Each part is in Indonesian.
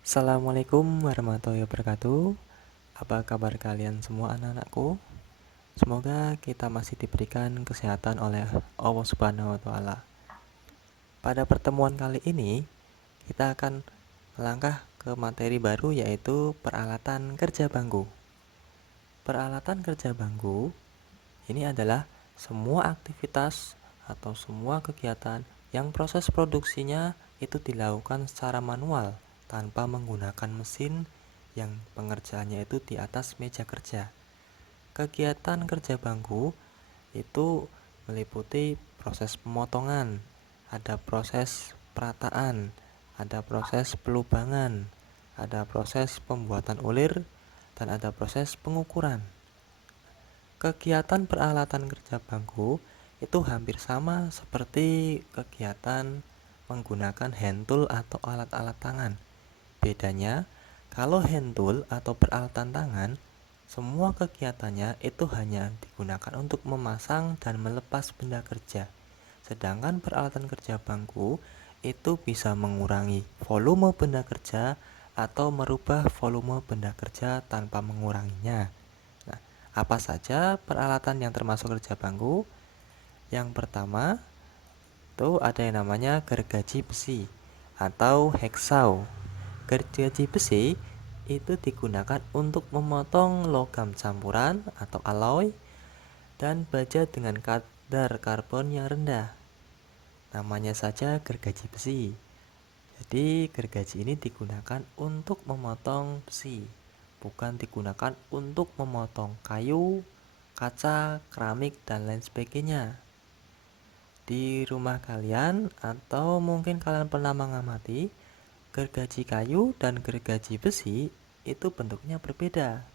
Assalamualaikum warahmatullahi wabarakatuh. Apa kabar kalian semua anak-anakku? Semoga kita masih diberikan kesehatan oleh Allah Subhanahu wa taala. Pada pertemuan kali ini, kita akan melangkah ke materi baru yaitu peralatan kerja bangku. Peralatan kerja bangku ini adalah semua aktivitas atau semua kegiatan yang proses produksinya itu dilakukan secara manual tanpa menggunakan mesin yang pengerjaannya itu di atas meja kerja. Kegiatan kerja bangku itu meliputi proses pemotongan, ada proses perataan, ada proses pelubangan, ada proses pembuatan ulir, dan ada proses pengukuran. Kegiatan peralatan kerja bangku itu hampir sama seperti kegiatan menggunakan hand tool atau alat-alat tangan. Bedanya, kalau hand tool atau peralatan tangan, semua kegiatannya itu hanya digunakan untuk memasang dan melepas benda kerja. Sedangkan peralatan kerja bangku itu bisa mengurangi volume benda kerja atau merubah volume benda kerja tanpa menguranginya. Nah, apa saja peralatan yang termasuk kerja bangku? Yang pertama, itu ada yang namanya gergaji besi atau hacksaw. Gergaji besi itu digunakan untuk memotong logam campuran atau alloy dan baja dengan kadar karbon yang rendah. Namanya saja gergaji besi. Jadi gergaji ini digunakan untuk memotong besi, bukan digunakan untuk memotong kayu, kaca, keramik, dan lain sebagainya. Di rumah kalian atau mungkin kalian pernah mengamati, gergaji kayu dan gergaji besi itu bentuknya berbeda.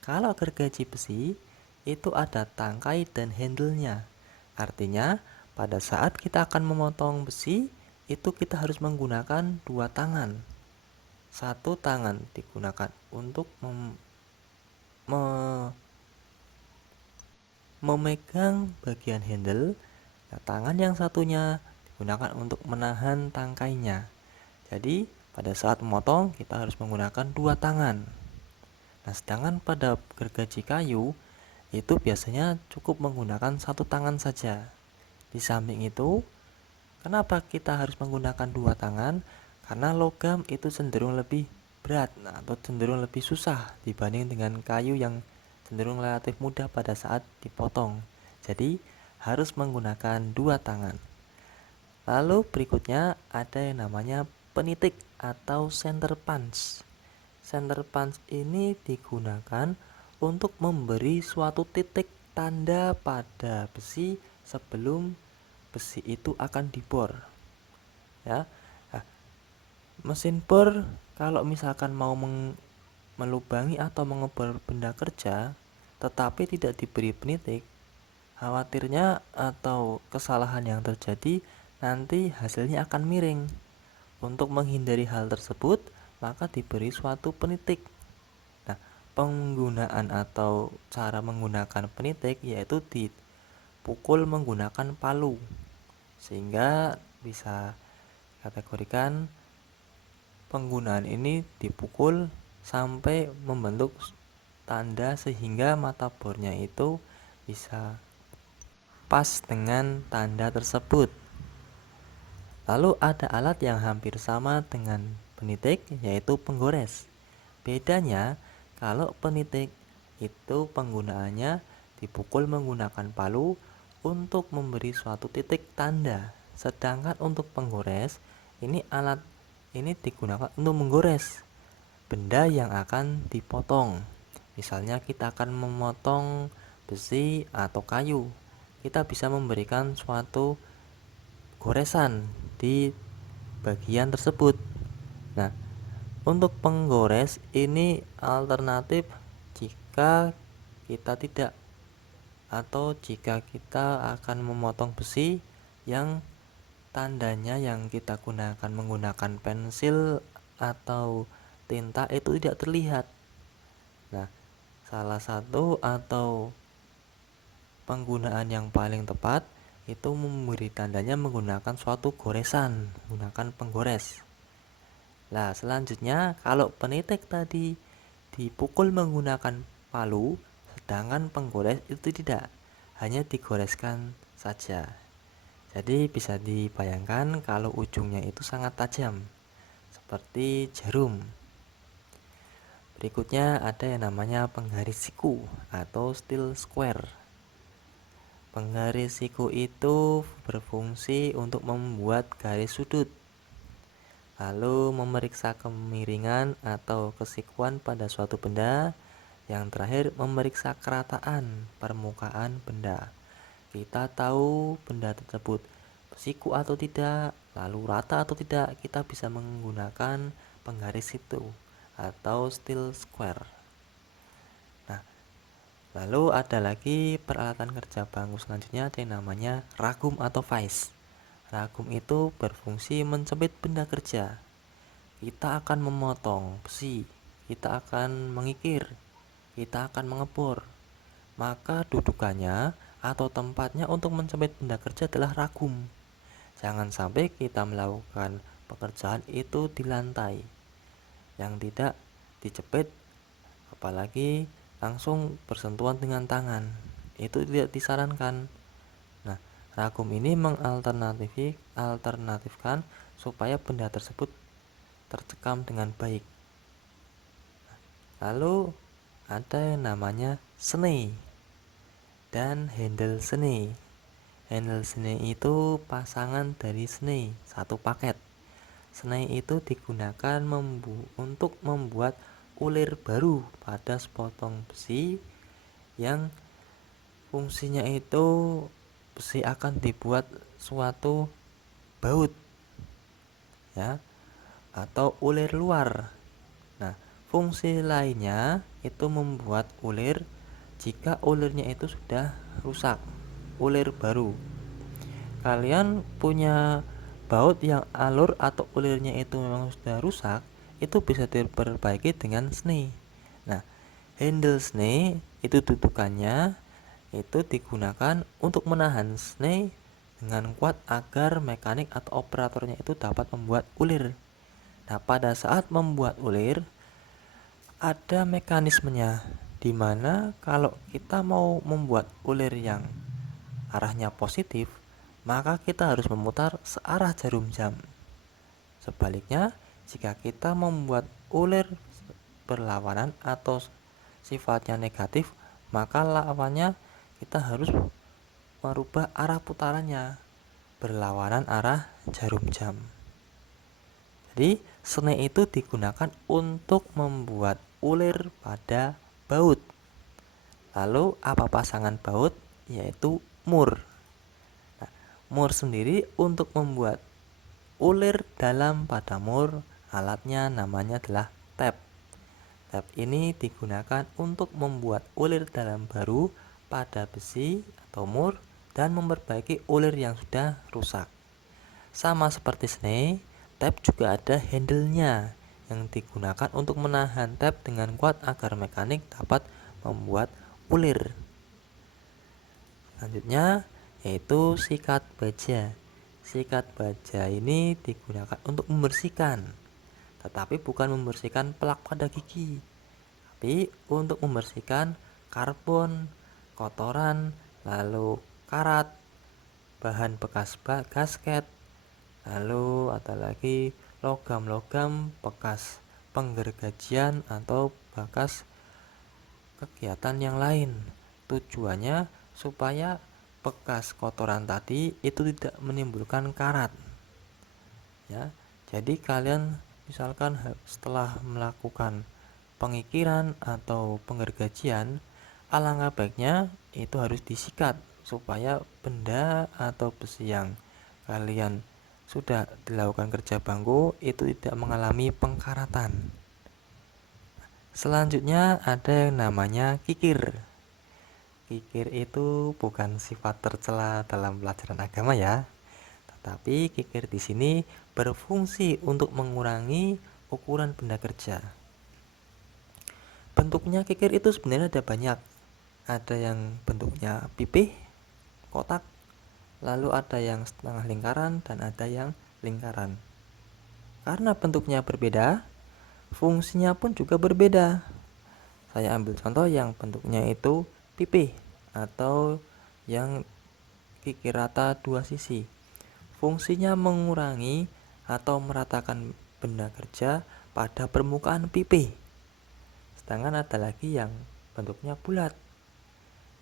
Kalau gergaji besi itu ada tangkai dan handle-nya. Artinya, pada saat kita akan memotong besi, itu kita harus menggunakan dua tangan. Satu tangan digunakan untuk memegang bagian handle. Nah, tangan yang satunya digunakan untuk menahan tangkainya. Jadi, pada saat memotong, kita harus menggunakan dua tangan. Nah, sedangkan pada gergaji kayu, itu biasanya cukup menggunakan satu tangan saja. Di samping itu, kenapa kita harus menggunakan dua tangan? Karena logam itu cenderung lebih berat, atau cenderung lebih susah dibanding dengan kayu yang cenderung relatif mudah pada saat dipotong. Jadi, harus menggunakan dua tangan. Lalu berikutnya ada yang namanya penitik atau center punch. Center punch ini digunakan untuk memberi suatu titik tanda pada besi sebelum besi itu akan dibor. Ya, nah, mesin bor kalau misalkan mau melubangi atau mengebor benda kerja, tetapi tidak diberi penitik, khawatirnya atau kesalahan yang terjadi nanti hasilnya akan miring. Untuk menghindari hal tersebut, maka diberi suatu penitik. Nah, penggunaan atau cara menggunakan penitik yaitu dipukul menggunakan palu, sehingga bisa kategorikan penggunaan ini dipukul sampai membentuk tanda sehingga mata bornya itu bisa pas dengan tanda tersebut. Lalu ada alat yang hampir sama dengan penitik yaitu penggores. Bedanya, kalau penitik itu penggunaannya dipukul menggunakan palu untuk memberi suatu titik tanda. Sedangkan untuk penggores, alat ini digunakan untuk menggores benda yang akan dipotong. Misalnya kita akan memotong besi atau kayu. Kita bisa memberikan suatu goresan di bagian tersebut. Nah, untuk penggores ini alternatif jika kita tidak atau jika kita akan memotong besi yang tandanya yang kita gunakan menggunakan pensil atau tinta itu tidak terlihat. Nah, salah satu atau penggunaan yang paling tepat itu memberi tandanya menggunakan suatu goresan, menggunakan penggores. Nah, selanjutnya kalau penitik tadi dipukul menggunakan palu, sedangkan penggores itu tidak, hanya digoreskan saja. Jadi bisa dibayangkan kalau ujungnya itu sangat tajam, seperti jarum. Berikutnya ada yang namanya penggaris siku atau steel square. Penggaris siku itu berfungsi untuk membuat garis sudut, lalu memeriksa kemiringan atau kesikuan pada suatu benda. Yang terakhir, memeriksa kerataan permukaan benda. Kita tahu benda tersebut siku atau tidak, lalu rata atau tidak, kita bisa menggunakan penggaris itu atau steel square. Nah, lalu ada lagi peralatan kerja bangku selanjutnya yang namanya ragum atau vise. Ragum itu berfungsi mencepit benda kerja. Kita akan memotong besi, kita akan mengikir, kita akan mengebor. Maka dudukannya atau tempatnya untuk mencepit benda kerja adalah ragum. Jangan sampai kita melakukan pekerjaan itu di lantai yang tidak dijepit, apalagi langsung bersentuhan dengan tangan. Itu tidak disarankan. Nah, ragum ini mengalternatifkan supaya benda tersebut tercekam dengan baik. Lalu ada yang namanya snei dan handle snei. Handle snei itu pasangan dari snei, satu paket. Snei itu digunakan untuk membuat ulir baru pada sepotong besi yang fungsinya itu besi akan dibuat suatu baut ya atau ulir luar. Nah, fungsi lainnya itu membuat ulir jika ulirnya itu sudah rusak, ulir baru. Kalian punya baut yang alur atau ulirnya itu memang sudah rusak, itu bisa diperbaiki dengan snei. Nah, handle snei itu dudukannya itu digunakan untuk menahan snei dengan kuat agar mekanik atau operatornya itu dapat membuat ulir. Nah, pada saat membuat ulir ada mekanismenya, di mana kalau kita mau membuat ulir yang arahnya positif, maka kita harus memutar searah jarum jam. Sebaliknya, jika kita membuat ulir berlawanan atau sifatnya negatif, maka lawannya kita harus merubah arah putarannya berlawanan arah jarum jam. Jadi, snei itu digunakan untuk membuat ulir pada baut. Lalu apa pasangan baut? Yaitu mur. Nah, mur sendiri untuk membuat ulir dalam pada mur, alatnya namanya adalah tap. Tap ini digunakan untuk membuat ulir dalam baru pada besi atau mur dan memperbaiki ulir yang sudah rusak. Sama seperti snei, tap juga ada handle-nya yang digunakan untuk menahan tap dengan kuat agar mekanik dapat membuat ulir. Selanjutnya yaitu sikat baja. Sikat baja ini digunakan untuk membersihkan, tetapi bukan membersihkan plak pada gigi, tapi untuk membersihkan karbon, kotoran, lalu karat, bahan bekas gasket, lalu ada lagi logam-logam bekas penggergajian atau bekas kegiatan yang lain. Tujuannya supaya bekas kotoran tadi itu tidak menimbulkan karat ya. Jadi kalian misalkan setelah melakukan pengikiran atau penggergajian, alangkah baiknya itu harus disikat supaya benda atau besi yang kalian sudah dilakukan kerja bangku itu tidak mengalami pengkaratan. Selanjutnya ada yang namanya kikir. Kikir itu bukan sifat tercela dalam pelajaran agama ya, tetapi kikir di sini berfungsi untuk mengurangi ukuran benda kerja. Bentuknya kikir itu sebenarnya ada banyak. Ada yang bentuknya pipih, kotak, lalu ada yang setengah lingkaran dan ada yang lingkaran. Karena bentuknya berbeda, fungsinya pun juga berbeda. Saya ambil contoh yang bentuknya itu pipih atau yang kikir rata dua sisi. Fungsinya mengurangi atau meratakan benda kerja pada permukaan pipih. Sedangkan ada lagi yang bentuknya bulat.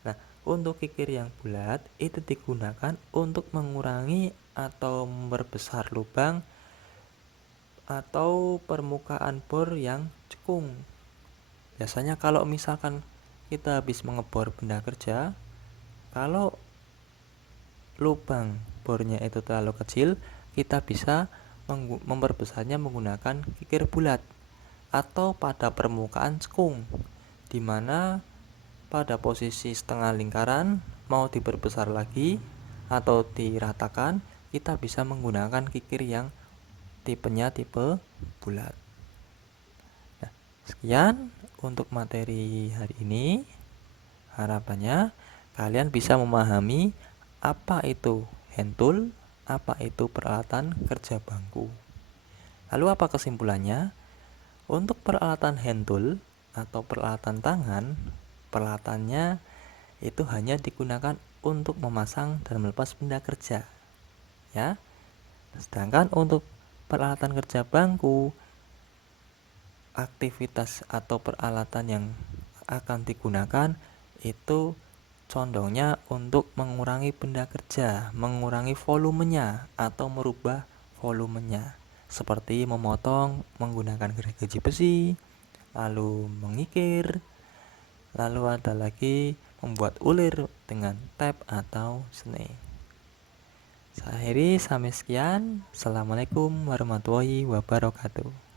Nah, untuk kikir yang bulat itu digunakan untuk mengurangi atau memperbesar lubang atau permukaan bor yang cekung. Biasanya kalau misalkan kita habis mengebor benda kerja, kalau lubang bornya itu terlalu kecil, kita bisa memperbesarnya menggunakan kikir bulat atau pada permukaan cekung, di mana pada posisi setengah lingkaran mau diperbesar lagi atau diratakan, kita bisa menggunakan kikir yang tipenya tipe bulat. Nah, sekian untuk materi hari ini. Harapannya kalian bisa memahami apa itu hand tool, apa itu peralatan kerja bangku. Lalu apa kesimpulannya? Untuk peralatan hand tool atau peralatan tangan, peralatannya itu hanya digunakan untuk memasang dan melepas benda kerja. Ya. Sedangkan untuk peralatan kerja bangku, aktivitas atau peralatan yang akan digunakan itu condongnya untuk mengurangi benda kerja, mengurangi volumenya atau merubah volumenya, seperti memotong menggunakan gergaji besi, lalu mengikir, lalu ada lagi membuat ulir dengan tape atau snake. Saya akhiri sampai sekian. Assalamualaikum warahmatullahi wabarakatuh.